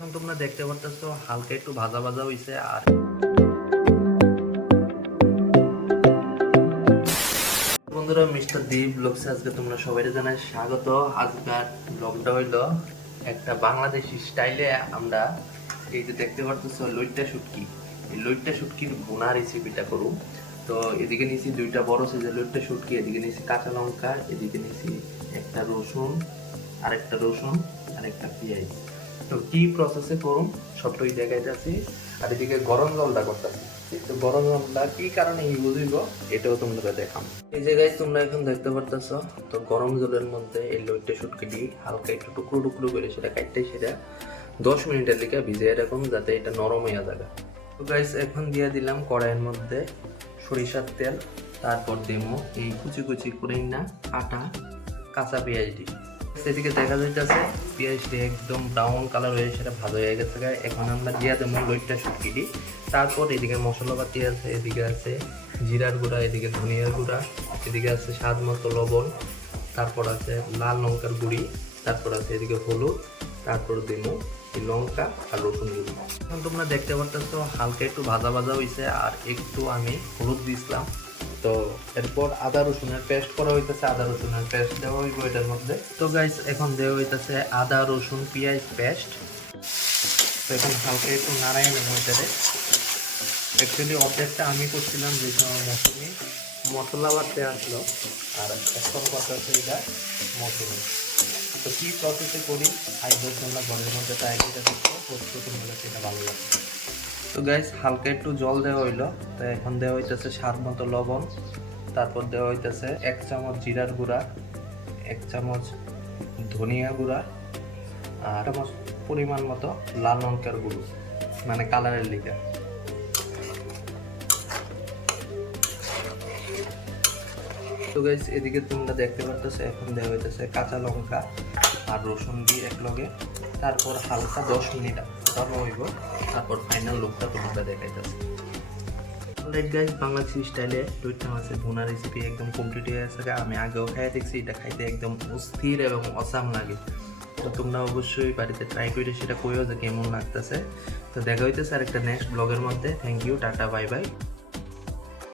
এখন তোমরা দেখতে পারতেছো হালকা একটু ভাজা ভাজা হইছে। আর বন্ধুরা, মিস্টার দীপ ব্লগসে আজকে তোমরা সবাই জানাই স্বাগত। আজকের ব্লগটা হইলো একটা বাংলাদেশি স্টাইলে আমরা এই যে দেখতে পারতেছো লইট্টা শুটকি, এই লইট্টা শুটকির ভুনা রেসিপিটা করুম। তো এদিকে নিয়েছি দুইটা বড় সাইজের লইট্টা শুটকি, এদিকে নিয়েছি কাঁচা লঙ্কা, এদিকে নিয়েছি একটা রসুন, আরেকটা রসুন, আরেকটা পেঁয়াজ। তো কি প্রসেসে করুন সবটাই দেখাই যাচ্ছি। আর এদিকে গরম জলটা করতেছি। তো গরম জলটা কি কারণে ইউজ হইব এটাও তোমরা দেখাম। এই জায়গায় তোমরা এখন দেখতে পারতেছ, তো গরম জলের মধ্যে এই লইট্টা শুটকিটি হালকা একটু টুকরো টুকরো করে সেটা কাটতে সেটা 10 মিনিটের লিগে ভিজিয়ে রাখুন যাতে এটা নরম হয়ে যাবে। তো গাইস, এখন দিয়ে দিলাম কড়াইয়ের মধ্যে সরিষার তেল, তারপর দেবো এই কুচি কুচি করে না কাটা কাঁচা পেঁয়াজটি। সেদিকে দেখা যাইতেছে পেঁয়াজটি একদম ব্রাউন কালার হয়ে সেটা ভালো হয়ে গেছে। এখন আমরা দিয়ে দেবো লইট্টা শুটকিটি। তারপর এদিকে মশলাপাতি আছে, এদিকে আছে জিরার গুঁড়া, এদিকে ধনিয়ার গুঁড়া, এদিকে আছে স্বাদ মতো লবণ, তারপর আছে লাল লঙ্কার গুঁড়ি, তারপর আছে এদিকে হলুদ, তারপর দেবো এই লঙ্কা আর রসুন গুঁড়ি। এখন তোমরা দেখতে পারতেছো হালকা একটু ভাজা ভাজা হয়েছে আর একটু আমি হলুদ দিয়েছিলাম। তো এরপর আদা রসুনের পেস্ট করা হইতেছে, আদা রসুনের পেস্ট দেওয়া হইব এটার মধ্যে। তো গাইস, এখন দেওয়া হইতেছে আদা রসুন পেঁয়াজ পেস্ট। তো এখন হালকা একটু নাড়াই নেব এটাতে। অ্যাকচুয়ালি অর্ধেকটা আমি করছিলাম যে সময় মশলা বাড়তে আসলো, আর এখন কথা হচ্ছে এটা মশলা। তো কী প্রসেসে করি আইডল তোমরা ঘরের মধ্যে তাই এটা দেখো, প্রস্তুতি হলে সেটা ভালো লাগে। তো গাইস, হালকা একটু জল দেওয়া হইলো। তো এখন দেওয়া হইতেছে স্বাদ মতো লবণ, তারপর দেওয়া হইতেছে 1 চামচ জিরার গুঁড়া, 1 চামচ ধনিয়া গুঁড়া, আর 1 চামচ পরিমাণ মতো লাল লঙ্কার গুঁড়ো, মানে কালারের লিগা। তো গাইস, এদিকে তোমরা দেখতে পারতেছো এখন দেওয়া হইতেছে কাঁচা লঙ্কা আর রসুন দিয়ে একলগে। তারপর হালকা 10 মিনিট ভালো হইব, তারপর ফাইনাল লুকটা তোমরা দেখাইতেছে। অলরাইট গাইস, বাংলাদেশি স্টাইলে লইট্টা মাছের ভুনা রেসিপি একদম কমপ্লিট হয়ে গেছে। আমি আগেও খাইয়ে দেখছি, এটা খাইতে একদম অস্থির এবং অসাম লাগে। তো তোমরা অবশ্যই বাড়িতে ট্রাই করে সেটা কইও যে কেমন লাগতেছে। তো দেখা হইতেছে আরেকটা নেক্সট ব্লগের মধ্যে। Thank you, tata, bye by.